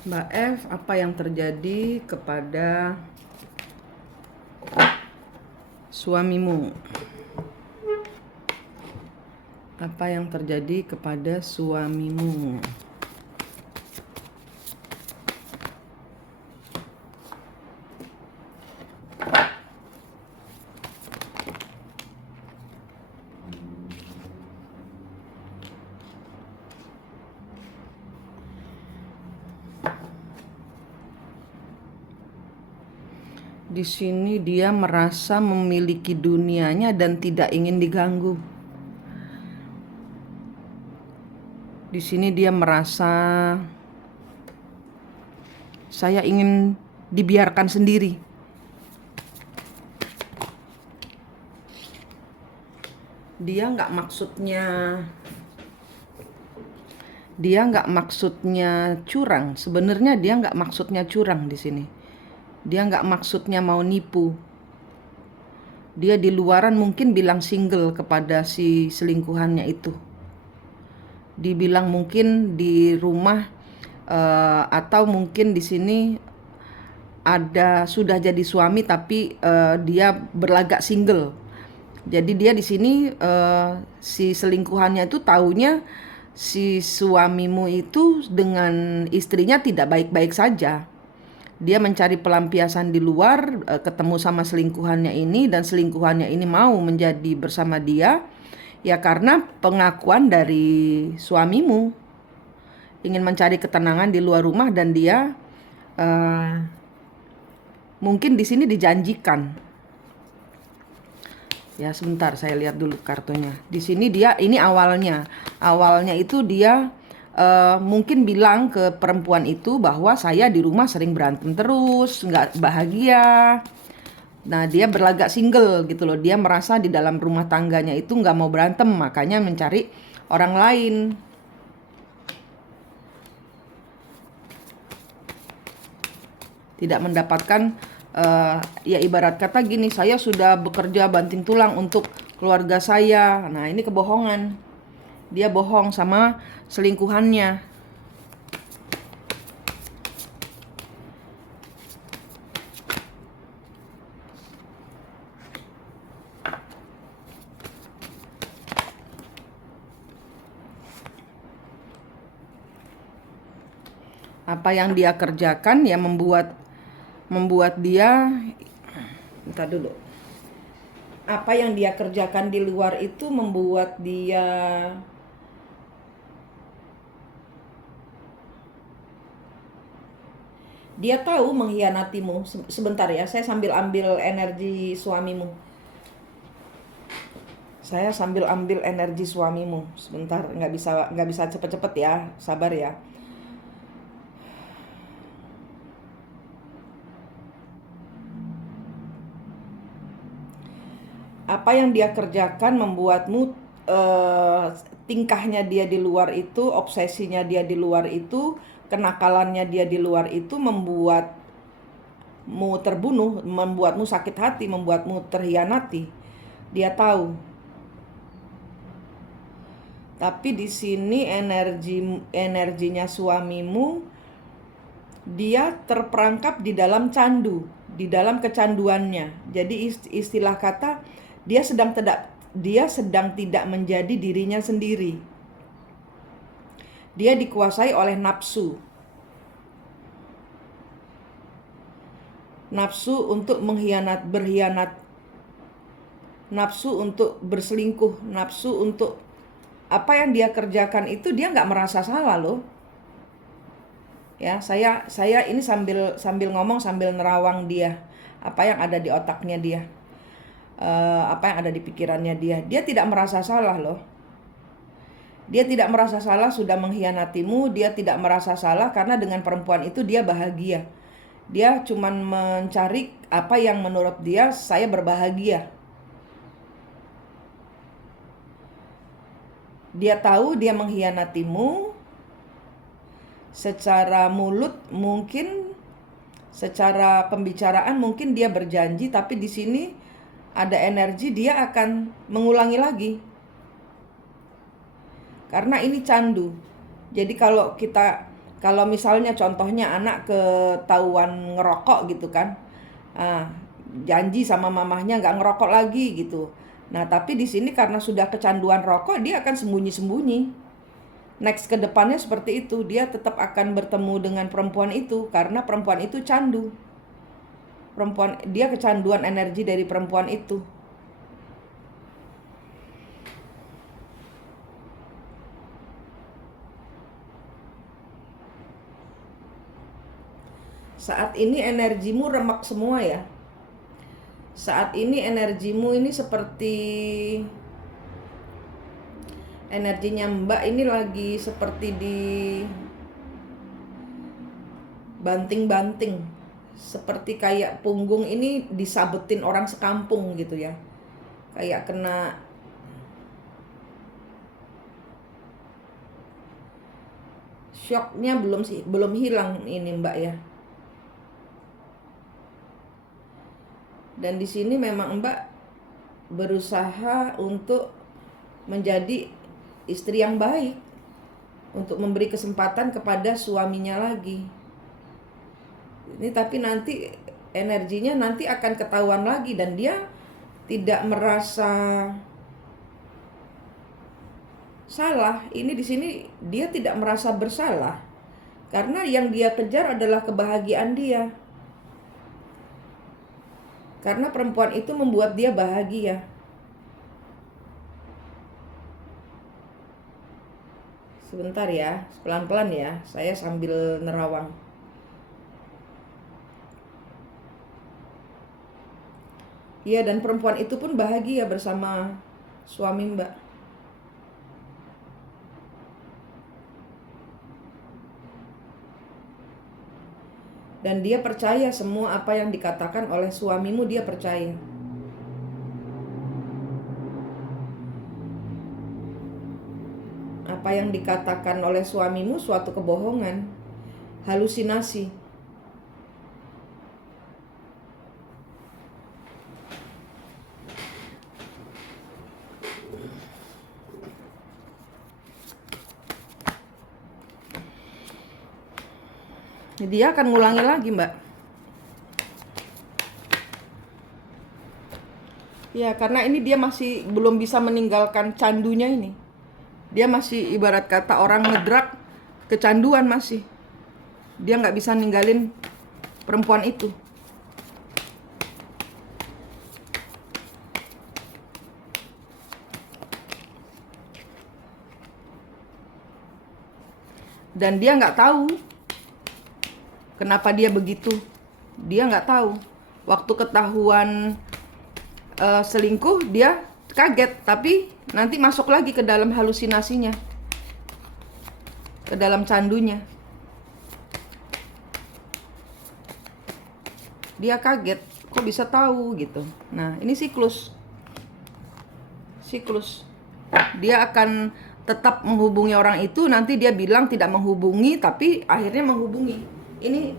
Mbak F, apa yang terjadi kepada suamimu? Apa yang terjadi kepada suamimu? Di sini dia merasa memiliki dunianya dan tidak ingin diganggu. Di sini dia merasa saya ingin dibiarkan sendiri. Dia nggak maksudnya curang. Sebenarnya dia nggak maksudnya curang di sini. Dia nggak maksudnya mau nipu. Dia di luaran mungkin bilang single kepada si selingkuhannya itu. Dibilang mungkin di rumah atau mungkin di sini ada sudah jadi suami tapi dia berlagak single. Jadi dia di sini si selingkuhannya itu taunya si suamimu itu dengan istrinya tidak baik-baik saja. Dia mencari pelampiasan di luar, ketemu sama selingkuhannya ini dan selingkuhannya ini mau menjadi bersama dia. Ya karena pengakuan dari suamimu ingin mencari ketenangan di luar rumah dan dia mungkin di sini dijanjikan. Ya sebentar saya lihat dulu kartunya. Di sini dia ini awalnya itu dia mungkin bilang ke perempuan itu bahwa saya di rumah sering berantem terus, nggak bahagia. Nah dia berlagak single gitu loh. Dia merasa di dalam rumah tangganya itu nggak mau berantem, makanya mencari orang lain. Tidak mendapatkan ya ibarat kata gini, saya sudah bekerja banting tulang untuk keluarga saya. Nah ini kebohongan. Dia bohong sama selingkuhannya. Apa yang dia kerjakan ya membuat dia, entar dulu. Apa yang dia kerjakan di luar itu membuat dia tahu mengkhianatimu. Sebentar ya, saya sambil ambil energi suamimu. Saya sambil ambil energi suamimu. Sebentar, nggak bisa cepet-cepet ya, sabar ya. Apa yang dia kerjakan membuatmu tingkahnya dia di luar itu, obsesinya dia di luar itu, kenakalannya dia di luar itu membuatmu terbunuh, membuatmu sakit hati, membuatmu terhianati. Dia tahu. Tapi di sini energinya suamimu, dia terperangkap di dalam candu, di dalam kecanduannya. Jadi istilah kata dia sedang tidak menjadi dirinya sendiri. Dia dikuasai oleh nafsu. Nafsu untuk berkhianat. Nafsu untuk berselingkuh, nafsu untuk apa yang dia kerjakan itu dia nggak merasa salah loh. Ya, saya ini sambil ngomong sambil nerawang dia, apa yang ada di otaknya dia, apa yang ada di pikirannya dia. Dia tidak merasa salah loh. Dia tidak merasa salah sudah mengkhianatimu. Dia tidak merasa salah karena dengan perempuan itu dia bahagia. Dia cuman mencari apa yang menurut dia saya berbahagia. Dia tahu dia mengkhianatimu secara mulut, mungkin secara pembicaraan mungkin dia berjanji, tapi di sini ada energi dia akan mengulangi lagi. Karena ini candu. Jadi kalau Kalau misalnya contohnya anak ketahuan ngerokok gitu kan, ah, janji sama mamahnya nggak ngerokok lagi gitu. Nah, tapi di sini karena sudah kecanduan rokok, dia akan sembunyi-sembunyi. Next ke depannya seperti itu, dia tetap akan bertemu dengan perempuan itu karena perempuan itu candu. Dia kecanduan energi dari perempuan itu. Saat ini energimu remek semua ya. Saat ini energimu ini seperti energinya Mbak ini lagi seperti di banting-banting. Seperti kayak punggung ini disabetin orang sekampung gitu ya. Kayak kena shocknya belum hilang ini Mbak ya. Dan di sini memang Mbak berusaha untuk menjadi istri yang baik, untuk memberi kesempatan kepada suaminya lagi. Ini tapi nanti energinya nanti akan ketahuan lagi dan dia tidak merasa salah. Ini di sini dia tidak merasa bersalah karena yang dia kejar adalah kebahagiaan dia. Karena perempuan itu membuat dia bahagia. Sebentar ya, pelan-pelan ya, saya sambil nerawang. Iya, dan perempuan itu pun bahagia bersama suami Mbak. Dan dia percaya semua apa yang dikatakan oleh suamimu, dia percaya. Apa yang dikatakan oleh suamimu suatu kebohongan, halusinasi. Dia akan ngulangi lagi Mbak. Ya, karena ini dia masih belum bisa meninggalkan candunya ini. Dia masih ibarat kata orang ngedrak, kecanduan masih. Dia nggak bisa ninggalin perempuan itu. Dan dia nggak tahu kenapa dia begitu. Dia nggak tahu. Waktu ketahuan selingkuh, dia kaget. Tapi nanti masuk lagi ke dalam halusinasinya. Ke dalam candunya. Dia kaget. Kok bisa tahu gitu. Nah, ini siklus. Dia akan tetap menghubungi orang itu. Nanti dia bilang tidak menghubungi, tapi akhirnya menghubungi. Ini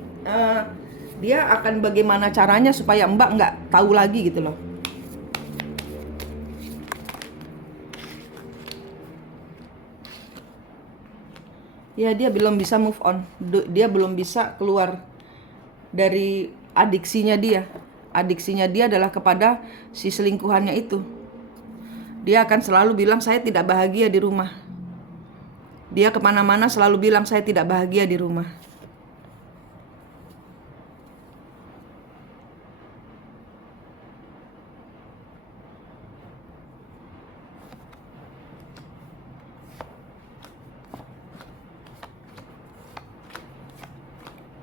dia akan bagaimana caranya supaya Mbak nggak tahu lagi gitu loh. Ya, dia belum bisa move on. Dia belum bisa keluar dari adiksinya dia. Adiksinya dia adalah kepada si selingkuhannya itu. Dia akan selalu bilang saya tidak bahagia di rumah. Dia kemana-mana selalu bilang saya tidak bahagia di rumah.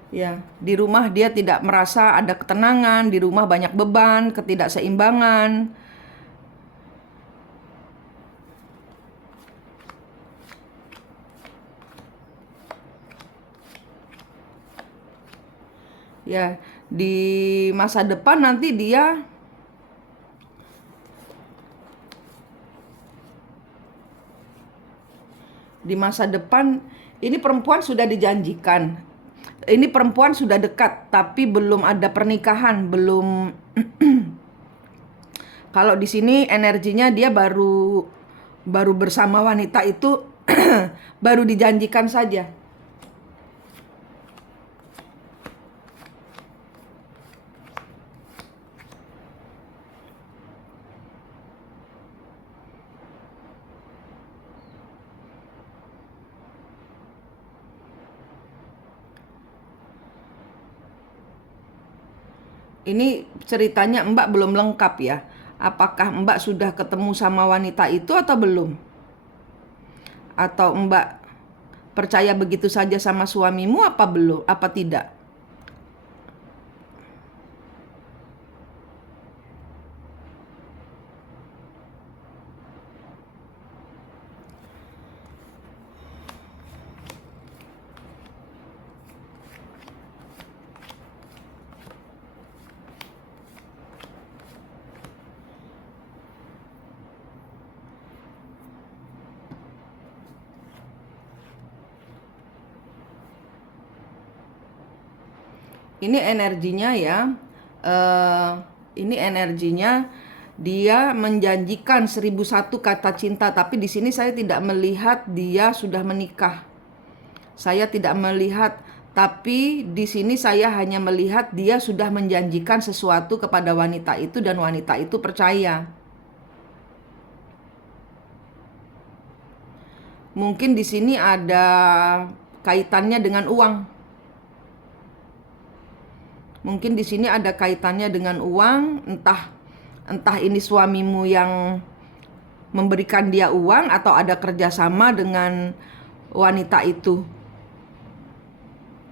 Ya, di rumah dia tidak merasa ada ketenangan, di rumah banyak beban, ketidakseimbangan. Ya, di masa depan nanti dia di masa depan ini perempuan sudah dijanjikan. Ini perempuan sudah dekat tapi belum ada pernikahan, belum. Kalau di sini energinya dia baru bersama wanita itu baru dijanjikan saja. ini ceritanya Mbak belum lengkap ya. Apakah Mbak sudah ketemu sama wanita itu atau belum? Atau Mbak percaya begitu saja sama suamimu apa belum? Apa tidak? Ini energinya ya. eh ini energinya dia menjanjikan 1001 kata cinta, tapi di sini saya tidak melihat dia sudah menikah. Saya tidak melihat, tapi di sini saya hanya melihat dia sudah menjanjikan sesuatu kepada wanita itu dan wanita itu percaya. Mungkin di sini ada kaitannya dengan uang. Mungkin di sini ada kaitannya dengan uang, entah ini suamimu yang memberikan dia uang atau ada kerjasama dengan wanita itu.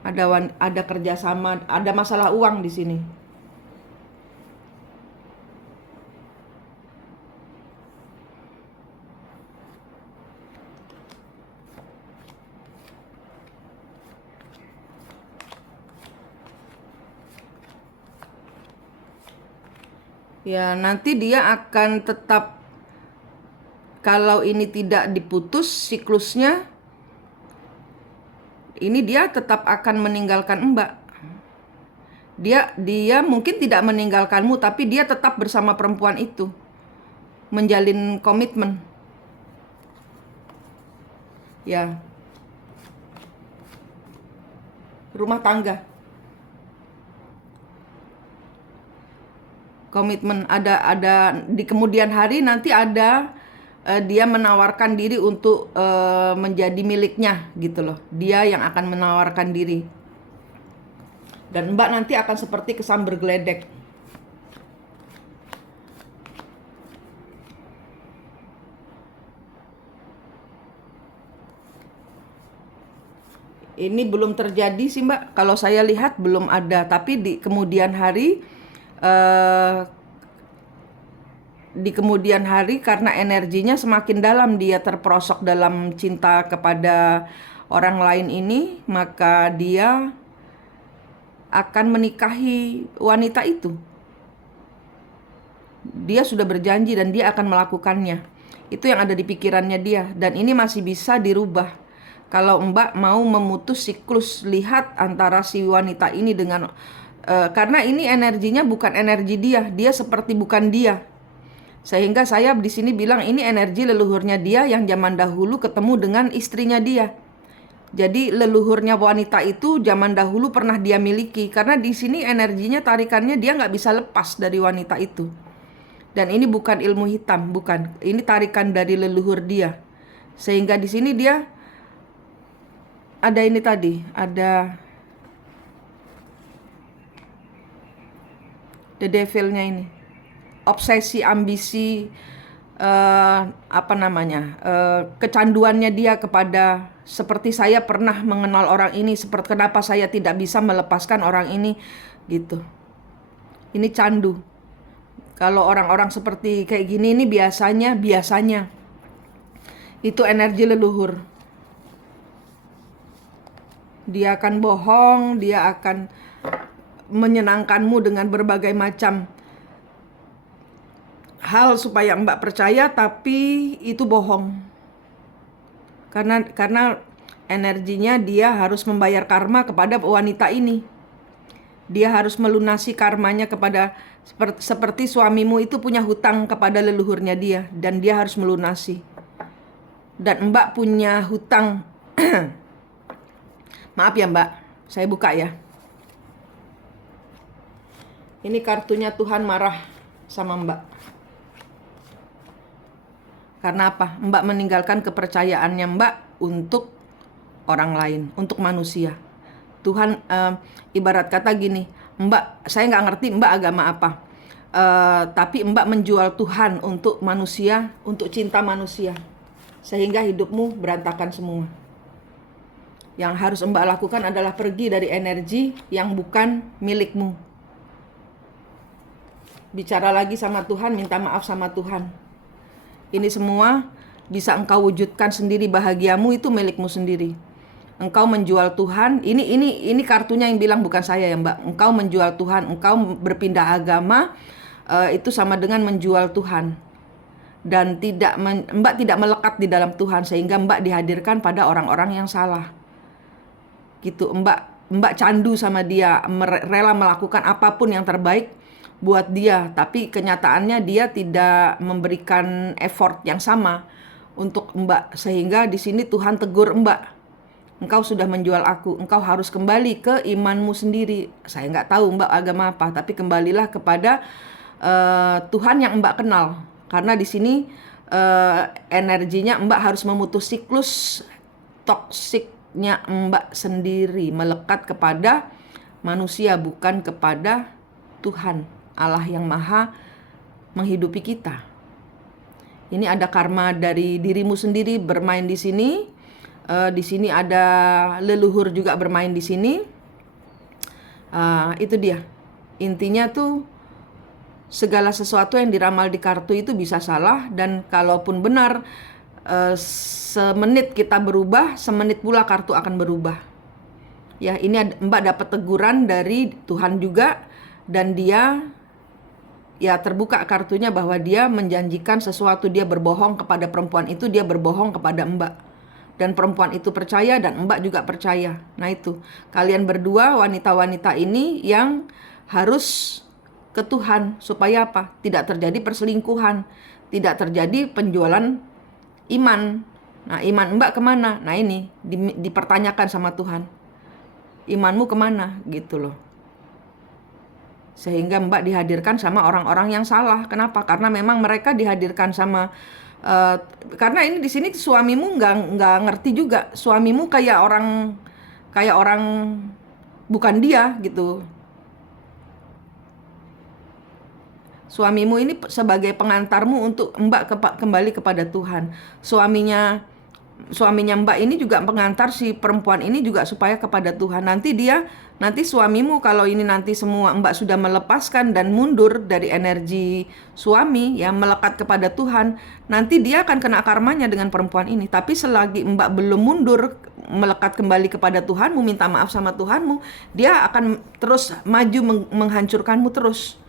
Ada kerjasama, ada masalah uang di sini. Ya, nanti dia akan tetap, kalau ini tidak diputus siklusnya, ini dia tetap akan meninggalkan Mbak. Dia mungkin tidak meninggalkanmu, tapi dia tetap bersama perempuan itu, menjalin komitmen. Ya, rumah tangga. Komitmen ada di kemudian hari nanti ada dia menawarkan diri untuk menjadi miliknya gitu loh. Dia yang akan menawarkan diri. Dan Mbak nanti akan seperti kesamber geledek. Ini belum terjadi sih Mbak. Kalau saya lihat belum ada, tapi di kemudian hari karena energinya semakin dalam, dia terperosok dalam cinta kepada orang lain ini, maka dia akan menikahi wanita itu. Dia sudah berjanji dan dia akan melakukannya. Itu yang ada di pikirannya dia, dan ini masih bisa dirubah. Kalau Mbak mau memutus siklus, lihat antara si wanita ini dengan karena ini energinya bukan energi dia, dia seperti bukan dia. Sehingga saya di sini bilang ini energi leluhurnya dia yang zaman dahulu ketemu dengan istrinya dia. Jadi leluhurnya wanita itu zaman dahulu pernah dia miliki, karena di sini energinya tarikannya dia nggak bisa lepas dari wanita itu. Dan ini bukan ilmu hitam, bukan. Ini tarikan dari leluhur dia. Sehingga di sini dia ada ini tadi, ada the devilnya ini, obsesi, ambisi, kecanduannya dia kepada, seperti saya pernah mengenal orang ini, seperti kenapa saya tidak bisa melepaskan orang ini gitu. Ini candu. Kalau orang-orang seperti kayak gini ini biasanya itu energi leluhur. Dia akan bohong, dia akan menyenangkanmu dengan berbagai macam hal supaya Mbak percaya, tapi itu bohong. Karena energinya dia harus membayar karma kepada wanita ini. Dia harus melunasi karmanya kepada, seperti suamimu itu punya hutang kepada leluhurnya dia, dan dia harus melunasi. Dan Mbak punya hutang. Maaf ya Mbak, saya buka ya. Ini kartunya Tuhan marah sama Mbak. Karena apa? Mbak meninggalkan kepercayaannya Mbak untuk orang lain, untuk manusia. Tuhan ibarat kata gini, Mbak, saya nggak ngerti Mbak agama apa. Tapi Mbak menjual Tuhan untuk manusia, untuk cinta manusia. Sehingga hidupmu berantakan semua. Yang harus Mbak lakukan adalah pergi dari energi yang bukan milikmu. Bicara lagi sama Tuhan, minta maaf sama Tuhan. Ini semua bisa engkau wujudkan sendiri, bahagiamu itu milikmu sendiri. Engkau menjual Tuhan, ini kartunya yang bilang, bukan saya ya Mbak. Engkau menjual Tuhan, engkau berpindah agama, itu sama dengan menjual Tuhan. Dan Mbak tidak melekat di dalam Tuhan, sehingga Mbak dihadirkan pada orang-orang yang salah. Gitu, Mbak candu sama dia, rela melakukan apapun yang terbaik buat dia, tapi kenyataannya dia tidak memberikan effort yang sama untuk Mbak, sehingga di sini Tuhan tegur Mbak, engkau sudah menjual aku, engkau harus kembali ke imanmu sendiri. Saya nggak tahu Mbak agama apa, tapi kembalilah kepada Tuhan yang Mbak kenal, karena di sini energinya Mbak harus memutus siklus toksiknya Mbak sendiri, melekat kepada manusia, bukan kepada Tuhan Allah yang maha menghidupi kita. Ini ada karma dari dirimu sendiri bermain di sini. Di sini ada leluhur juga bermain di sini. Itu dia. Intinya tuh segala sesuatu yang diramal di kartu itu bisa salah, dan kalaupun benar, semenit kita berubah, semenit pula kartu akan berubah. Ya, ini Mbak dapat teguran dari Tuhan juga, dan dia ya terbuka kartunya bahwa dia menjanjikan sesuatu, dia berbohong kepada perempuan itu, dia berbohong kepada Mbak. Dan perempuan itu percaya dan Mbak juga percaya. Nah itu, kalian berdua wanita-wanita ini yang harus ke Tuhan. Supaya apa? Tidak terjadi perselingkuhan, tidak terjadi penjualan iman. Nah iman Mbak kemana? Nah ini, dipertanyakan sama Tuhan. Imanmu kemana? Gitu loh. Sehingga Mbak dihadirkan sama orang-orang yang salah. Kenapa? Karena memang mereka dihadirkan sama karena ini di sini suamimu nggak ngerti juga. Suamimu kayak orang bukan dia gitu. Suamimu ini sebagai pengantarmu untuk Mbak kembali kepada Tuhan. Suaminya Mbak ini juga pengantar si perempuan ini juga supaya kepada Tuhan. Nanti suamimu, kalau ini nanti semua Mbak sudah melepaskan dan mundur dari energi suami yang melekat kepada Tuhan, nanti dia akan kena karmanya dengan perempuan ini. Tapi selagi Mbak belum mundur, melekat kembali kepada Tuhanmu, minta maaf sama Tuhanmu, dia akan terus maju menghancurkanmu terus.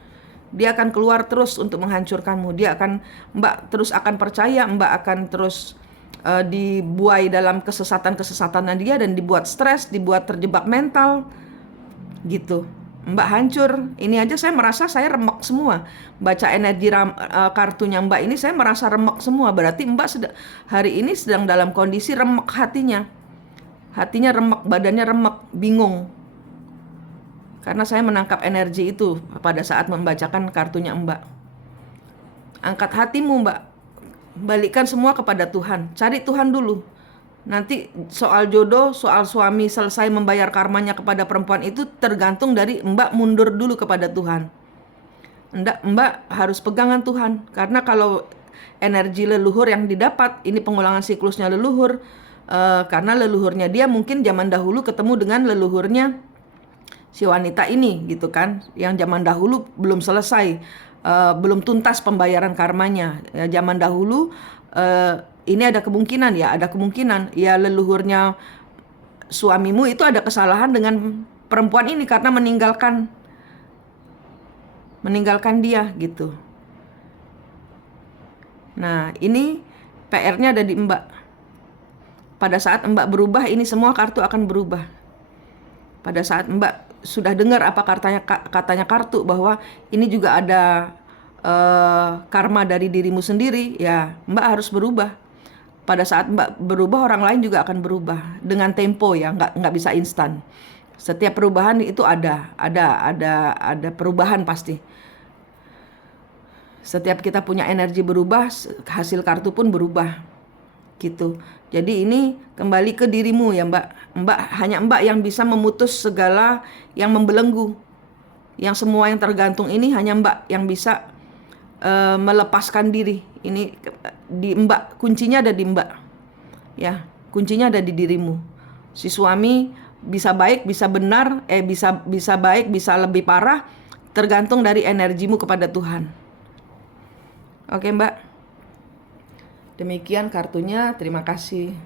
Dia akan keluar terus untuk menghancurkanmu. Mbak terus akan percaya, Mbak akan terus dibuai dalam kesesatan-kesesatannya dia, dan dibuat stres, dibuat terjebak mental gitu. Mbak hancur. Ini aja saya merasa saya remek semua. Baca energi kartunya Mbak ini, saya merasa remek semua. Berarti Mbak hari ini sedang dalam kondisi remek hatinya. Hatinya remek, badannya remek, bingung. Karena saya menangkap energi itu pada saat membacakan kartunya Mbak. Angkat hatimu Mbak. Balikkan semua kepada Tuhan. Cari Tuhan dulu. Nanti soal jodoh, soal suami selesai membayar karmanya kepada perempuan itu tergantung dari Mbak mundur dulu kepada Tuhan. Mbak harus pegangan Tuhan. Karena kalau energi leluhur yang didapat, ini pengulangan siklusnya leluhur. Karena leluhurnya dia mungkin zaman dahulu ketemu dengan leluhurnya si wanita ini gitu kan. Yang zaman dahulu belum selesai, belum tuntas pembayaran karmanya. Zaman dahulu ini ada kemungkinan ya leluhurnya suamimu itu ada kesalahan dengan perempuan ini karena meninggalkan dia gitu. Nah ini PR-nya ada di Mbak. Pada saat Mbak berubah, ini semua kartu akan berubah. Pada saat Mbak sudah dengar apa katanya kartu, bahwa ini juga ada karma dari dirimu sendiri, ya Mbak harus berubah. Pada saat Mbak berubah, orang lain juga akan berubah dengan tempo ya, nggak bisa instan. Setiap perubahan itu ada perubahan pasti. Setiap kita punya energi berubah, hasil kartu pun berubah gitu. Jadi ini kembali ke dirimu ya Mbak. Hanya Mbak yang bisa memutus segala yang membelenggu. Yang semua yang tergantung ini hanya Mbak yang bisa melepaskan diri. Ini di Mbak, kuncinya ada di Mbak. Ya, kuncinya ada di dirimu. Si suami bisa baik, bisa benar, bisa baik, bisa lebih parah, tergantung dari energimu kepada Tuhan. Oke, Mbak. Demikian kartunya, terima kasih.